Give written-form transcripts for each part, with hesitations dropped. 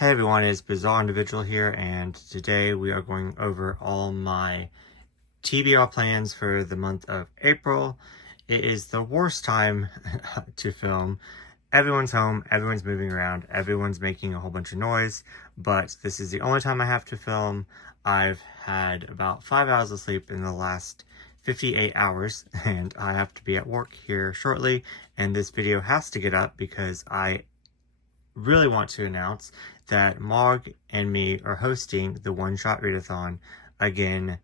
Hey everyone, it's Bizarre Individual here, and today we are going over all my TBR plans for the month of April. It is the worst time to film. Everyone's home, everyone's moving around, everyone's making a whole bunch of noise, but this is the only time I have to film. I've had about 5 hours of sleep in the last 58 hours, and I have to be at work here shortly, and this video has to get up because I really want to announce that Marg and me are hosting the One Shot Readathon again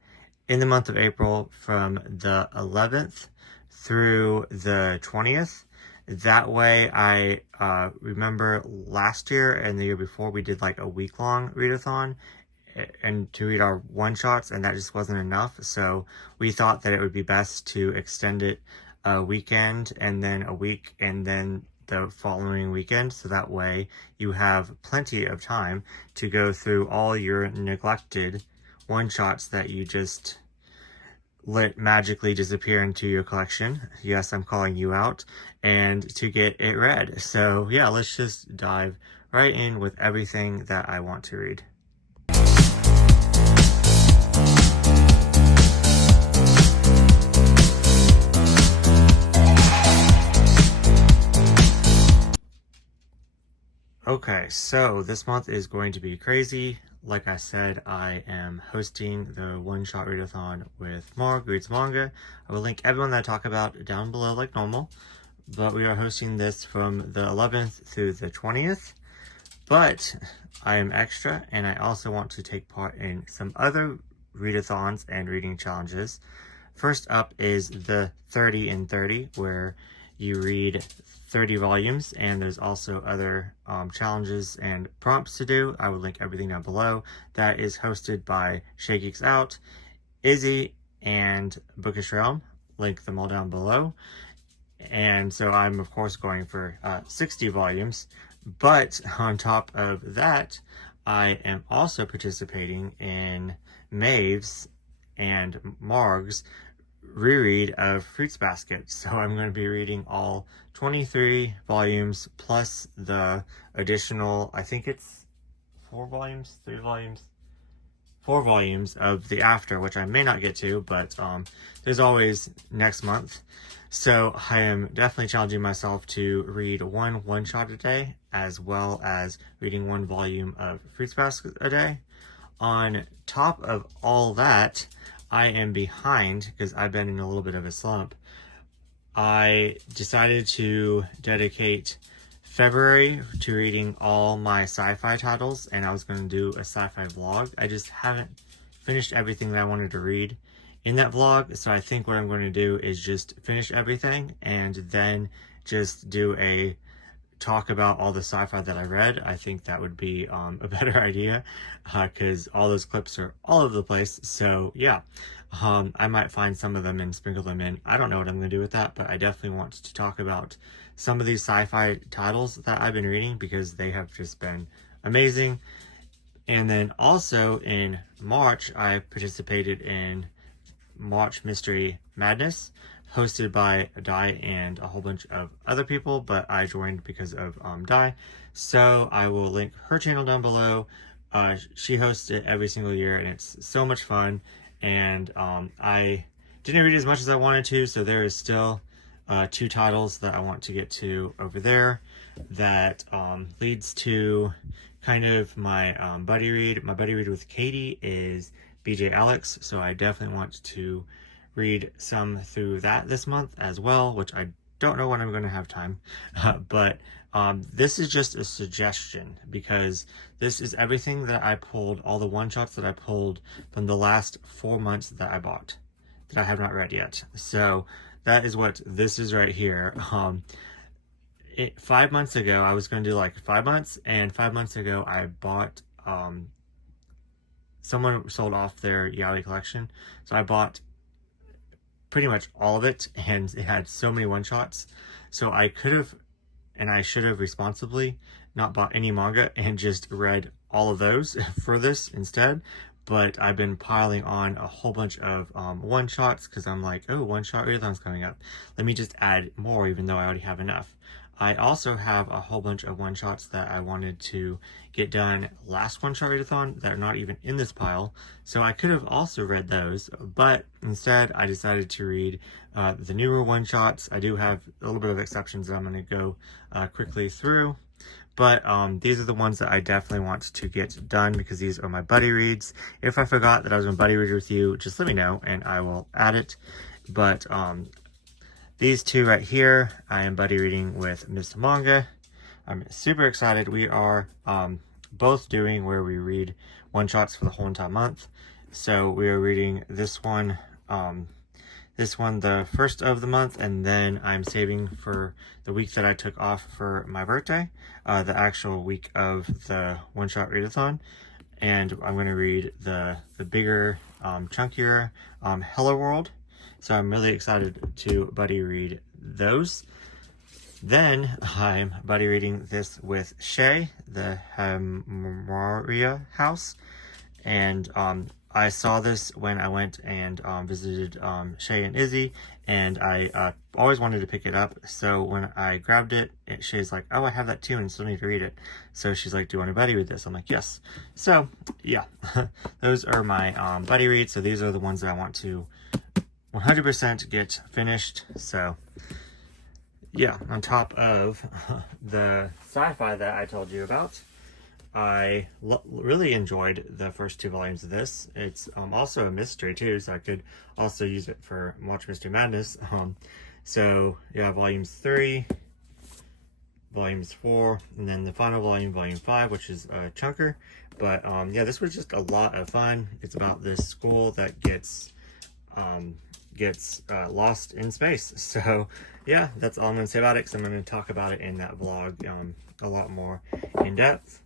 in the month of April from the 11th through the 20th. That way, I remember last year and the year before we did like a week-long readathon and to read our one-shots, and that just wasn't enough. So we thought that it would be best to extend it a weekend and then a week and then the following weekend, so that way you have plenty of time to go through all your neglected one-shots that you just let magically disappear into your collection. Yes, I'm calling you out, and to get it read. So yeah, let's just dive right in with everything that I want to read. Okay, so this month is going to be crazy. Like I said, I am hosting the One Shot Readathon with Marg Reads Manga. I will link everyone that I talk about down below like normal, but we are hosting this from the 11th through the 20th. But I am extra, and I also want to take part in some other readathons and reading challenges. First up is the 30 in 30, where you read 30 volumes, and there's also other challenges and prompts to do. I will link everything down below. That is hosted by Shay Geeks Out, Izzy, and Bookish Realm. Link them all down below. And so I'm, of course, going for 60 volumes. But on top of that, I am also participating in Maeve's and Marg's reread of Fruits Basket. So I'm going to be reading all 23 volumes plus the additional, I think it's 4 volumes of the after, which I may not get to, but there's always next month. So I am definitely challenging myself to read one shot a day, as well as reading 1 volume of Fruits Basket a day. On top of all that, I am behind because I've been in a little bit of a slump. I decided to dedicate February to reading all my sci-fi titles, and I was going to do a sci-fi vlog. I just haven't finished everything that I wanted to read in that vlog, so I think what I'm going to do is just finish everything and then just do a talk about all the sci-fi that I read. I think that would be a better idea because all those clips are all over the place. So yeah, I might find some of them and sprinkle them in. I don't know what I'm going to do with that, but I definitely want to talk about some of these sci-fi titles that I've been reading because they have just been amazing. And then also in March, I participated in March Mystery Madness, hosted by Dai and a whole bunch of other people, but I joined because of Dai. So I will link her channel down below. She hosts it every single year, and it's so much fun. And I didn't read as much as I wanted to, so there is still 2 titles that I want to get to over there. That leads to kind of my buddy read. My buddy read with Katie is BJ Alex, so I definitely want to read some through that this month as well, which I don't know when I'm going to have time, but this is just a suggestion because this is everything that I pulled, all the one-shots that I pulled from the last 4 months that I bought, that I have not read yet. So that is what this is right here. 5 months ago, I was going to do like 5 months, and 5 months ago I bought, someone sold off their Yaoi collection, so I bought pretty much all of it, and it had so many one-shots. So I could have, and I should have responsibly not bought any manga and just read all of those for this instead. But I've been piling on a whole bunch of one-shots because I'm like, oh, One Shot Readathon's coming up. Let me just add more, even though I already have enough. I also have a whole bunch of one-shots that I wanted to get done last One Shot Readathon that are not even in this pile, so I could have also read those, but instead I decided to read the newer one-shots. I do have a little bit of exceptions that I'm going to go quickly through, but these are the ones that I definitely want to get done because these are my buddy reads. If I forgot that I was going to buddy read with you, just let me know and I will add it. But these two right here, I am buddy reading with Mr. Manga. I'm super excited. We are both doing where we read one-shots for the whole entire month. So we are reading this one the first of the month, and then I'm saving for the week that I took off for my birthday, the actual week of the One Shot Readathon. And I'm going to read the bigger, chunkier Hello World. So I'm really excited to buddy read those. Then I'm buddy reading this with Shay, the Moria House. And I saw this when I went and visited Shay and Izzy, and I always wanted to pick it up. So when I grabbed it, Shay's like, oh, I have that too and still need to read it. So she's like, do you want to buddy read this? I'm like, yes. So yeah, those are my buddy reads. So these are the ones that I want to 100% get finished. So yeah, on top of the sci-fi that I told you about, I really enjoyed the first two volumes of this. It's also a mystery too, so I could also use it for Watch Mystery Madness. So yeah, volumes 3, volumes 4, and then the final volume, volume 5, which is a chunker. But yeah, this was just a lot of fun. It's about this school that gets lost in space. So yeah, that's all I'm going to say about it, because I'm going to talk about it in that vlog a lot more in depth.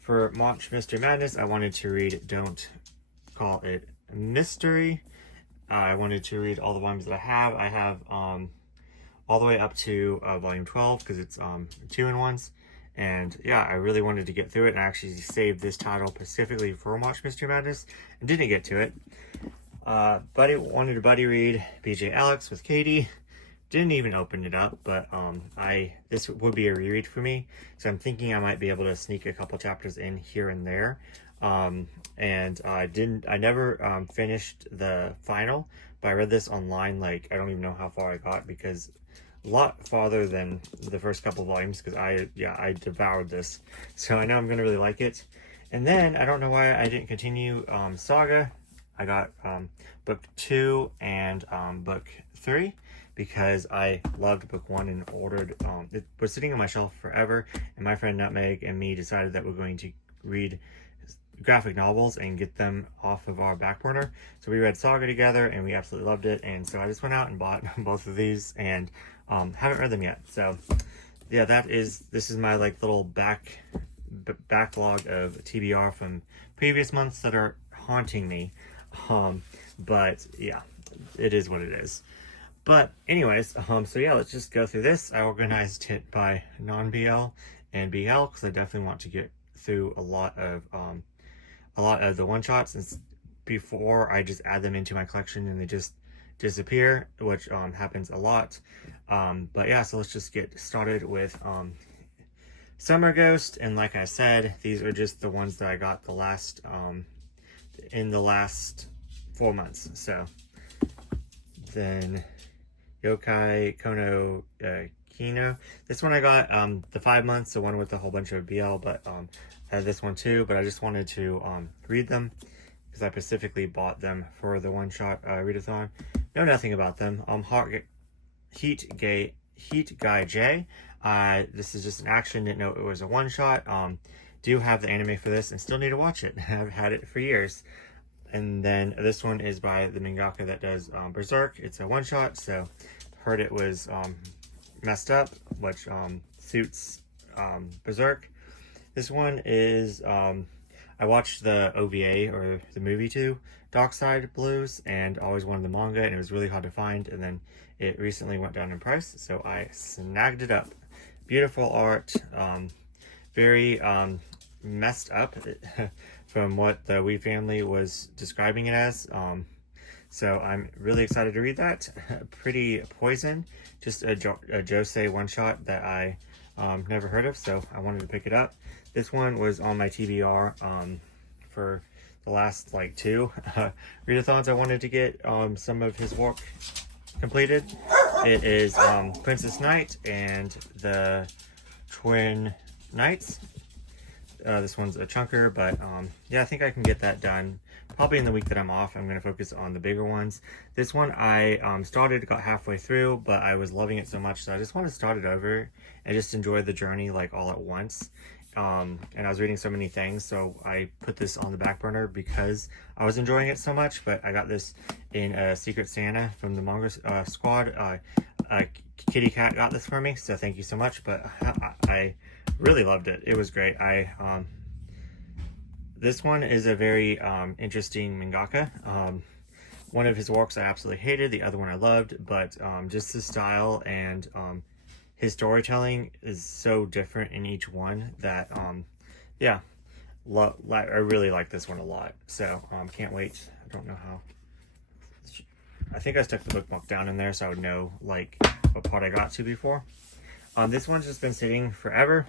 For Watch Mystery Madness, I wanted to read Don't Call It Mystery. I wanted to read all the volumes that I have. I have all the way up to volume 12, because it's 2-in-1s. And yeah, I really wanted to get through it, and I actually saved this title specifically for Watch Mystery Madness and didn't get to it. Wanted to buddy read BJ Alex with Katie. Didn't even open it up, but this would be a reread for me, so I'm thinking I might be able to sneak a couple chapters in here and there. And I never finished the final, but I read this online. Like, I don't even know how far I got, because a lot farther than the first couple volumes, because I devoured this, so I know I'm gonna really like it. And then I don't know why I didn't continue Saga. I got book 2 and book 3, because I loved book 1 and ordered, it was sitting on my shelf forever, and my friend Nutmeg and me decided that we're going to read graphic novels and get them off of our back burner. So we read Saga together and we absolutely loved it, and so I just went out and bought both of these, and haven't read them yet. So yeah, this is my like little backlog of TBR from previous months that are haunting me. But yeah, it is what it is. But anyways, so yeah, let's just go through this. I organized it by non-BL and BL, because I definitely want to get through a lot of the one-shots before I just add them into my collection and they just disappear, which happens a lot. But yeah, so let's just get started with Summer Ghost. And like I said, these are just the ones that I got in the last 4 months. So then Yokai Kono Kino. This one I got the 5 months, the one with a whole bunch of BL, but I had this one too, but I just wanted to read them because I specifically bought them for the One Shot Readathon. Know nothing about them. Heat Guy J. This is just an action, didn't know it was a one shot. Do have the anime for this and still need to watch it. I've had it for years. And then this one is by the mangaka that does Berserk. It's a one shot, so heard it was messed up, which suits Berserk. This one is, I watched the OVA, or the movie too, Dockside Blues, and always wanted the manga, and it was really hard to find, and then it recently went down in price, so I snagged it up. Beautiful art, very messed up from what the Wee family was describing it as. So I'm really excited to read that. Pretty Poison, just a josei one-shot that I never heard of, so I wanted to pick it up. This one was on my TBR for the last like 2 readathons. I wanted to get some of his work completed. It is Princess Knight and the Twin Knights. This one's a chunker, but yeah, I think I can get that done probably in the week that I'm off. I'm going to focus on the bigger ones. This one I started, got halfway through, but I was loving it so much, so I just want to start it over and just enjoy the journey like all at once. And I was reading so many things, so I put this on the back burner because I was enjoying it so much. But I got this in Secret Santa from the manga squad. Kitty Cat got this for me, so thank you so much. But I really loved it. It was great. This one is a very interesting mangaka. One of his works I absolutely hated, the other one I loved, but just his style and his storytelling is so different in each one that yeah, I really like this one a lot. So can't wait. I don't know how. I think I stuck the bookmark down in there so I would know like what part I got to before. This one's just been sitting forever.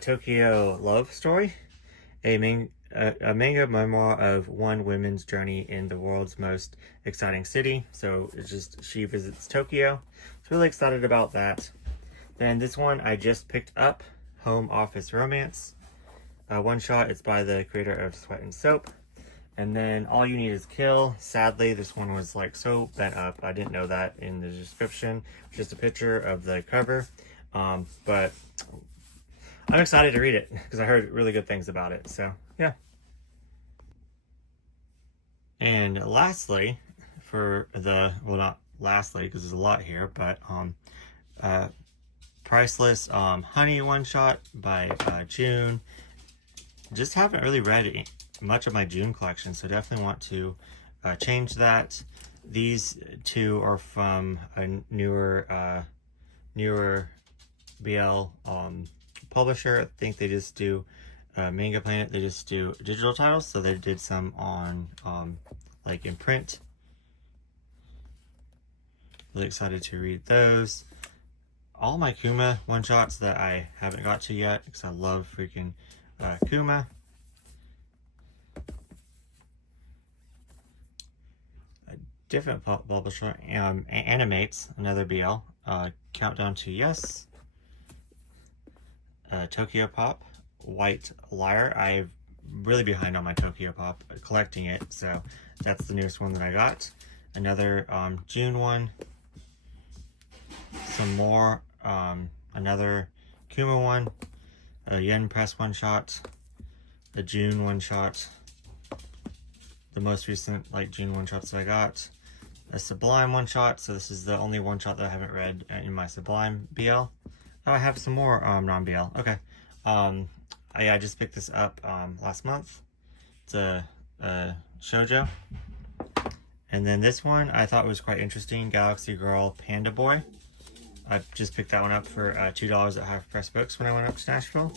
Tokyo Love Story, a manga memoir of one woman's journey in the world's most exciting city. So it's just she visits Tokyo. I was really excited about that. Then this one I just picked up, Home Office Romance, one shot. It's by the creator of Sweat and Soap. And then All You Need Is Kill. Sadly, this one was like so bent up. I didn't know that in the description. Just a picture of the cover. But I'm excited to read it because I heard really good things about it. So yeah. And lastly, for the, well, not lastly because there's a lot here, but Priceless Honey one shot by June. Just haven't really read much of my June collection, so definitely want to change that. These 2 are from a newer BL publisher. I think they just do Manga Planet. They just do digital titles, so they did some on like in print. Really excited to read those. All my Kuma one shots that I haven't got to yet because I love freaking Kuma. A different publisher, Animates, another BL. Countdown to Yes. Tokyo Pop, White Liar. I'm really behind on my Tokyo Pop, collecting it, so that's the newest one that I got. Another June one. Some more, another Kuma one, a Yen Press one shot, the June one shot, the most recent like June one shots that I got, a Sublime one shot. So this is the only one shot that I haven't read in my Sublime BL. Oh, I have some more non-BL. Okay. I just picked this up last month. It's a shoujo. And then this one I thought was quite interesting, Galaxy Girl Panda Boy. I just picked that one up for $2 at Half Price Books when I went up to Nashville.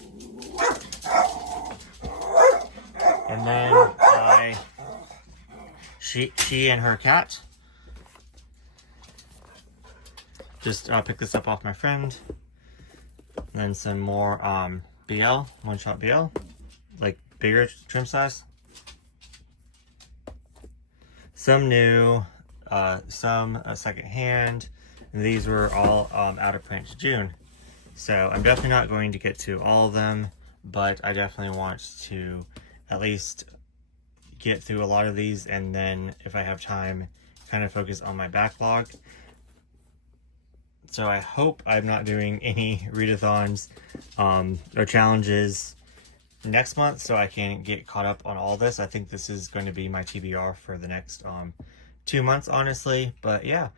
And then she and her cat. Just picked this up off my friend. And then some more BL, one shot BL, like bigger trim size. Some new, some second hand. And these were all out of print June. So I'm definitely not going to get to all of them, but I definitely want to at least get through a lot of these, and then if I have time, kind of focus on my backlog. So I hope I'm not doing any readathons or challenges next month so I can get caught up on all this. I think this is going to be my TBR for the next 2 months, honestly. But yeah,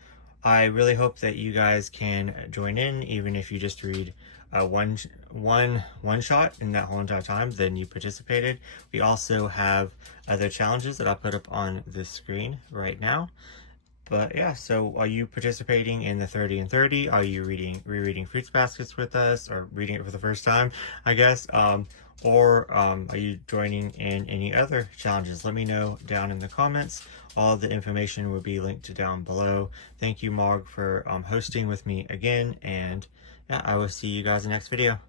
I really hope that you guys can join in, even if you just read one shot in that whole entire time, then you participated. We also have other challenges that I'll put up on the screen right now. But yeah, so are you participating in the 30 and 30? Are you rereading Fruits Baskets with us, or reading it for the first time, I guess? Or are you joining in any other challenges? Let me know down in the comments. All the information will be linked down below. Thank you, Marg, for hosting with me again, and yeah, I will see you guys in the next video.